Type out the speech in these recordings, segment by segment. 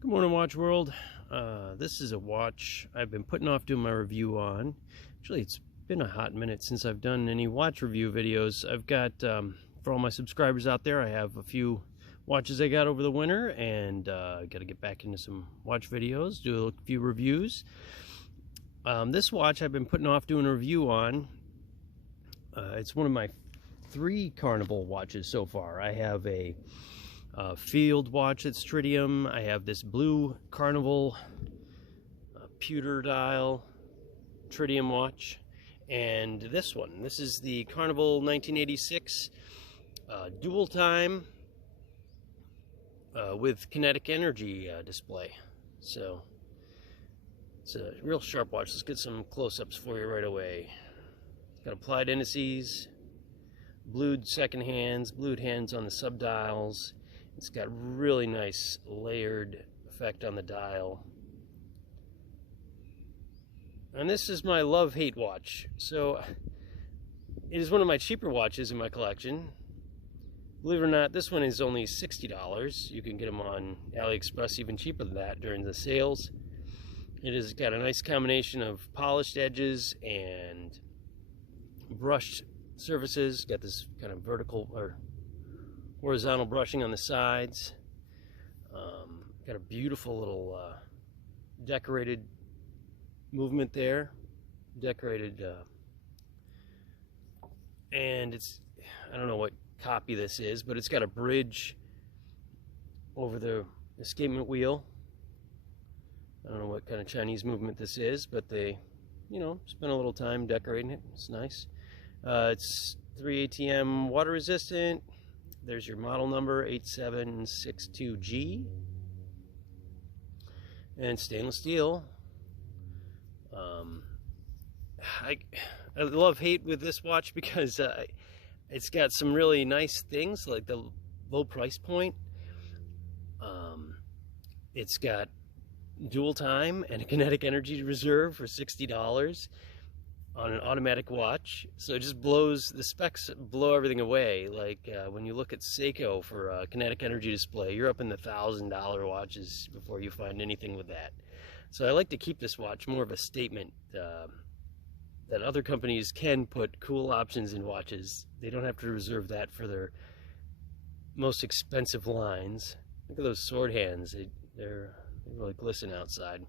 Good morning, Watch World. This is a watch I've been putting off doing my review on. Actually, it's been a hot minute since I've done any watch review videos. I've got, for all my subscribers out there, I have a few watches I got over the winter, and got to get back into some watch videos, do a few reviews. This watch I've been putting off doing a review on. It's one of my 3 Carnival watches so far. I have a field watch that's tritium. I have this blue Carnival pewter dial tritium watch, and this one. This is the Carnival 1986 dual time with kinetic energy display. So it's a real sharp watch. Let's get some close-ups for you right away. Got applied indices, blued second hands, blued hands on the subdials. It's got really nice layered effect on the dial. And this is my love-hate watch. So it is one of my cheaper watches in my collection. Believe it or not, this one is only $60. You can get them on AliExpress even cheaper than that during the sales. It has got a nice combination of polished edges and brushed surfaces. Got this kind of vertical or horizontal brushing on the sides. Got a beautiful little decorated movement there. Decorated, and it's, I don't know what copy this is, but it's got a bridge over the escapement wheel. I don't know what kind of Chinese movement this is, but they, spent a little time decorating it. It's nice. It's 3 ATM water resistant. There's your model number, 8762G. And stainless steel. I love-hate with this watch because it's got some really nice things, like the low price point. It's got dual time and a kinetic energy reserve for $60 on an automatic watch, so it just blows, the specs blow everything away. Like when you look at Seiko for a kinetic energy display, you're up in the $1,000 watches before you find anything with that. So I like to keep this watch more of a statement that other companies can put cool options in watches. They don't have to reserve that for their most expensive lines. Look at those sword hands, they really glisten outside.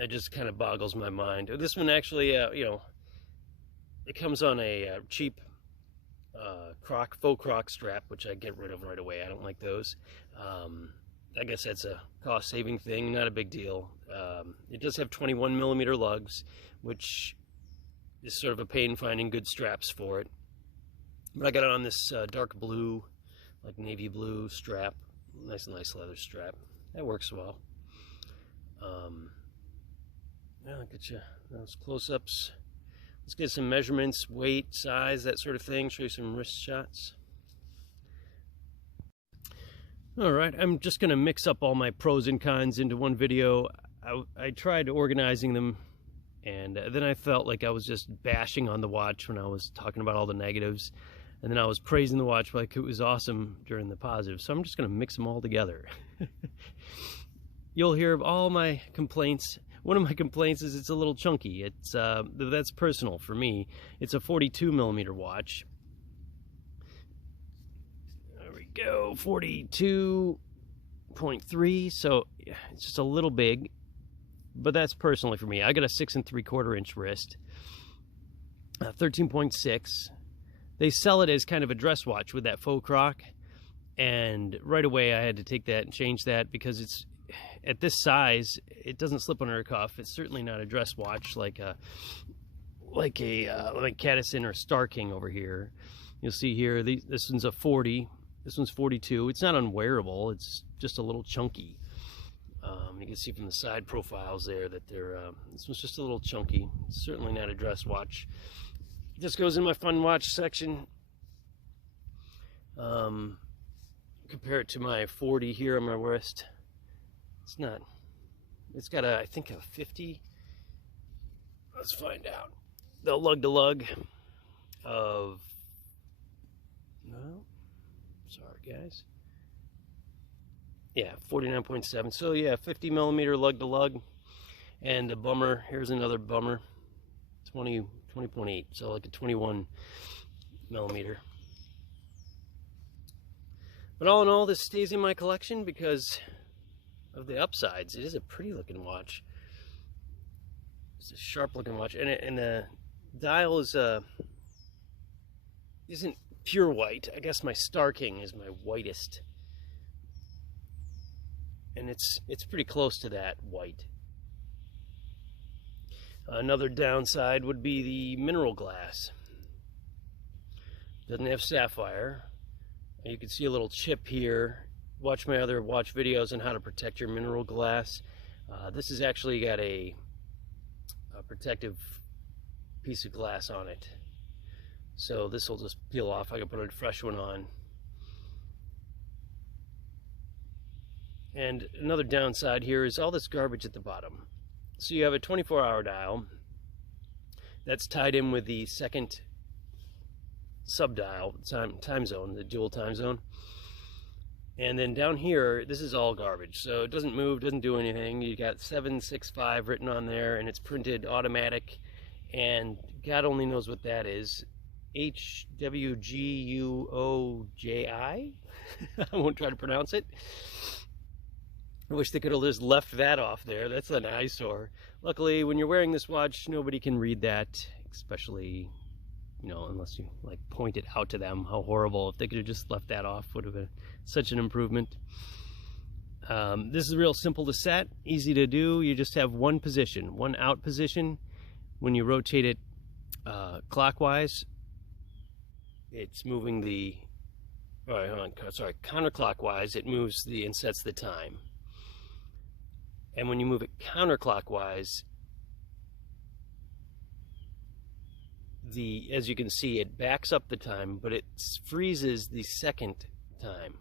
It just kind of boggles my mind. This one actually, it comes on a cheap faux croc strap, which I get rid of right away. I don't like those. I guess that's a cost-saving thing, not a big deal. It does have 21mm lugs, which is sort of a pain finding good straps for it. But I got it on this dark blue, like navy blue strap. Nice leather strap. That works well. Yeah, I'll get you those close-ups. Let's get some measurements, weight, size, that sort of thing. Show you some wrist shots. All right, I'm just going to mix up all my pros and cons into one video. I tried organizing them, and then I felt like I was just bashing on the watch when I was talking about all the negatives, and then I was praising the watch like it was awesome during the positives. So I'm just going to mix them all together. You'll hear all my complaints. One of my complaints is it's a little chunky. It's that's personal for me. It's a 42mm watch. There we go, 42.3. So it's just a little big, but that's personally for me. I got a 6 3/4 inch wrist, 13.6. They sell it as kind of a dress watch with that faux croc, and right away I had to take that and change that because it's, at this size, it doesn't slip under a cuff. It's certainly not a dress watch like Cadison or Star King over here. You'll see here, this one's a 40, this one's 42. It's not unwearable, it's just a little chunky. You can see from the side profiles there that this one's just a little chunky. It's certainly not a dress watch. It just goes in my fun watch section. Compare it to my 40 here on my wrist. It's not. It's got I think a 50. Let's find out. The lug to lug of, no, sorry guys, Yeah, 49.7. So yeah, 50 millimeter lug to lug. And the bummer, here's another bummer, 20.8, so like a 21 millimeter. But all in all, this stays in my collection because of the upsides. It is a pretty looking watch. It's a sharp looking watch, and the dial is isn't pure white. I guess my Star King is my whitest, and it's pretty close to that white. Another downside would be the mineral glass. Doesn't have sapphire. You can see a little chip here. Watch my other watch videos on how to protect your mineral glass. This has actually got a protective piece of glass on it. So this will just peel off. I can put a fresh one on. And another downside here is all this garbage at the bottom. So you have a 24-hour dial that's tied in with the second sub-dial, time zone, the dual time zone. And then down here, this is all garbage. So it doesn't move, doesn't do anything. You got 765 written on there, and it's printed automatic. And God only knows what that is. HWGUOJI? I won't try to pronounce it. I wish they could have just left that off there. That's an eyesore. Luckily, when you're wearing this watch, nobody can read that, especially, you know, unless you like point it out to them. How horrible. If they could have just left that off, would have been such an improvement. This is real simple to set, easy to do. You just have one position, one out position. When you rotate it clockwise, it's moving the, counterclockwise, it moves the and sets the time. And when you move it counterclockwise, as you can see, it backs up the time, but it freezes the second time.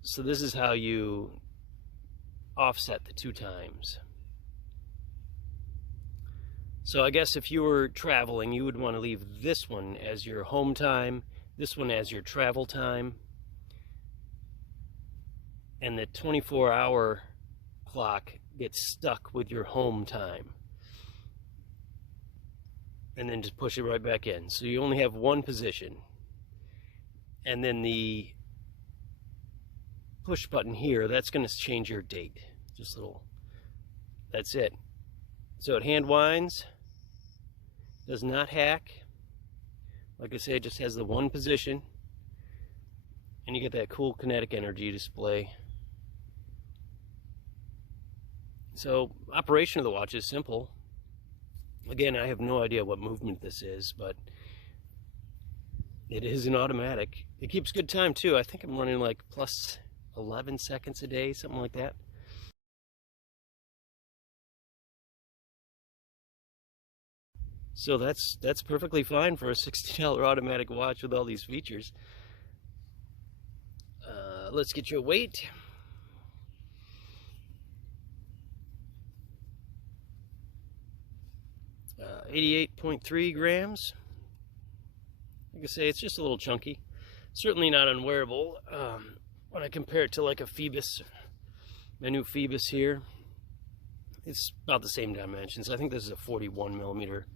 So this is how you offset the two times. So I guess if you were traveling, you would want to leave this one as your home time, this one as your travel time, and the 24-hour clock gets stuck with your home time. And then just push it right back in. So you only have one position. And then the push button here, that's going to change your date. Just a little, that's it. So it hand winds, does not hack. Like I say, it just has the one position. And you get that cool kinetic energy display. So operation of the watch is simple. Again, I have no idea what movement this is, but it is an automatic. It keeps good time too. I think I'm running like plus 11 seconds a day, something like that. So that's perfectly fine for a $60 automatic watch with all these features. Let's get your weight. 88.3 grams. Like I say, it's just a little chunky. Certainly not unwearable. When I compare it to like a Phoebus, my new Phoebus here, it's about the same dimensions. I think this is a 41 millimeter,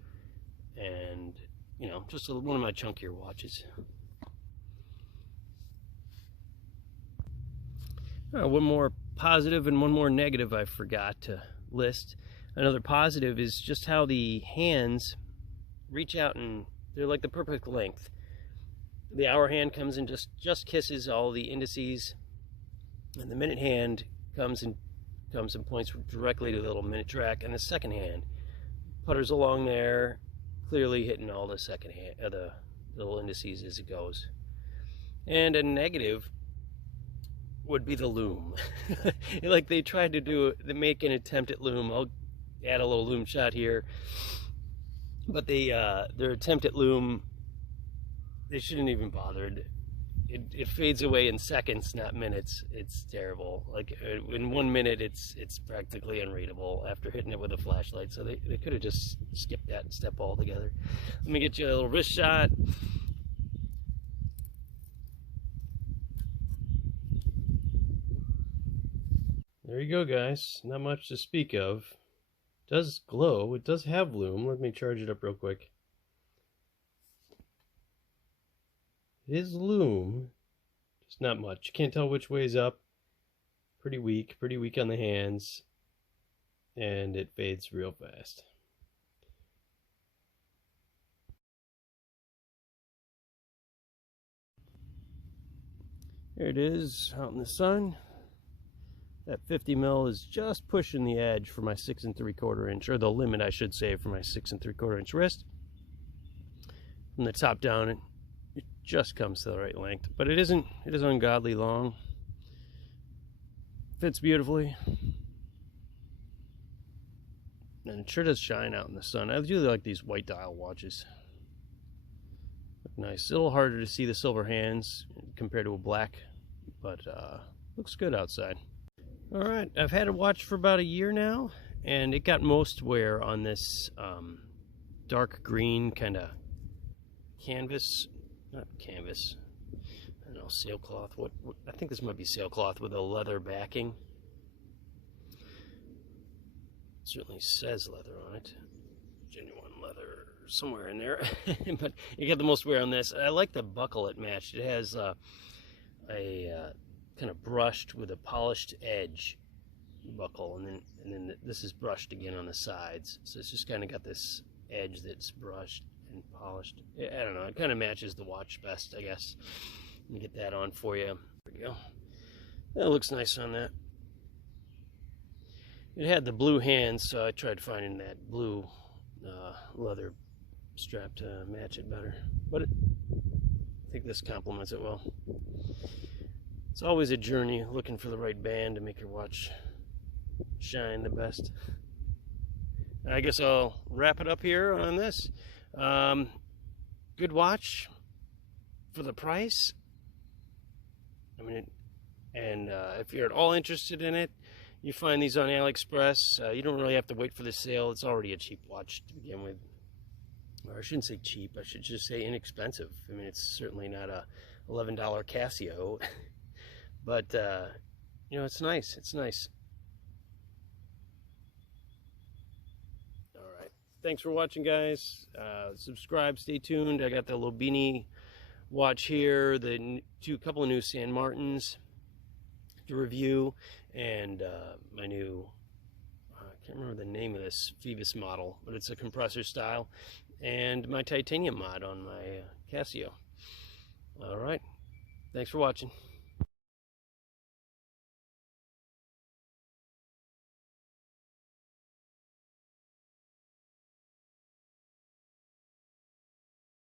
and you know, just one of my chunkier watches. One more positive and one more negative I forgot to list. Another positive is just how the hands reach out, and they're like the perfect length. The hour hand comes and just kisses all the indices, and the minute hand comes and points directly to the little minute track, and the second hand putters along there, clearly hitting all the second hand, the little indices as it goes. And a negative would be the loom. Like they tried to make an attempt at loom. I'll add a little loom shot here, but their attempt at loom, they shouldn't even bothered. It fades away in seconds, not minutes. It's terrible. Like in 1 minute, it's practically unreadable after hitting it with a flashlight. So they could have just skipped that step altogether. Let me get you a little wrist shot. There you go, guys. Not much to speak of. It does glow. It does have lume. Let me charge it up real quick. It is lume, just not much. You can't tell which way's up. Pretty weak on the hands, and it fades real fast. There it is out in the sun. That 50 mil is just pushing the edge for my 6 3/4 inch, or the limit I should say, for my 6 3/4 inch wrist. From the top down, it just comes to the right length, but it is ungodly long. Fits beautifully, and it sure does shine out in the sun. I really like these white dial watches. Look nice. A little harder to see the silver hands compared to a black, but looks good outside. All right, I've had a watch for about a year now, and it got most wear on this dark green kind of canvas, not canvas, I don't know, sailcloth. What I think this might be sailcloth with a leather backing. It certainly says leather on it, genuine leather somewhere in there. But you get the most wear on this. I like the buckle it matched. It has a kind of brushed with a polished edge buckle, and then this is brushed again on the sides. So it's just kind of got this edge that's brushed and polished. I don't know, it kind of matches the watch best, I guess. Let me get that on for you. There we go. That looks nice on that. It had the blue hands, so I tried finding that blue leather strap to match it better. But I think this complements it well. It's always a journey looking for the right band to make your watch shine the best. I guess I'll wrap it up here on this. Good watch for the price. I mean, and if you're at all interested in it, you find these on AliExpress. You don't really have to wait for the sale. It's already a cheap watch to begin with. Or I shouldn't say cheap, I should just say inexpensive. I mean, it's certainly not a $11 Casio, but you know, it's nice. It's nice. All right. Thanks for watching, guys. Subscribe, stay tuned. I got the little beanie watch here, the couple of new San Martins to review, and my new, I can't remember the name of this Phoebus model, but it's a compressor style, and my titanium mod on my Casio. All right. Thanks for watching.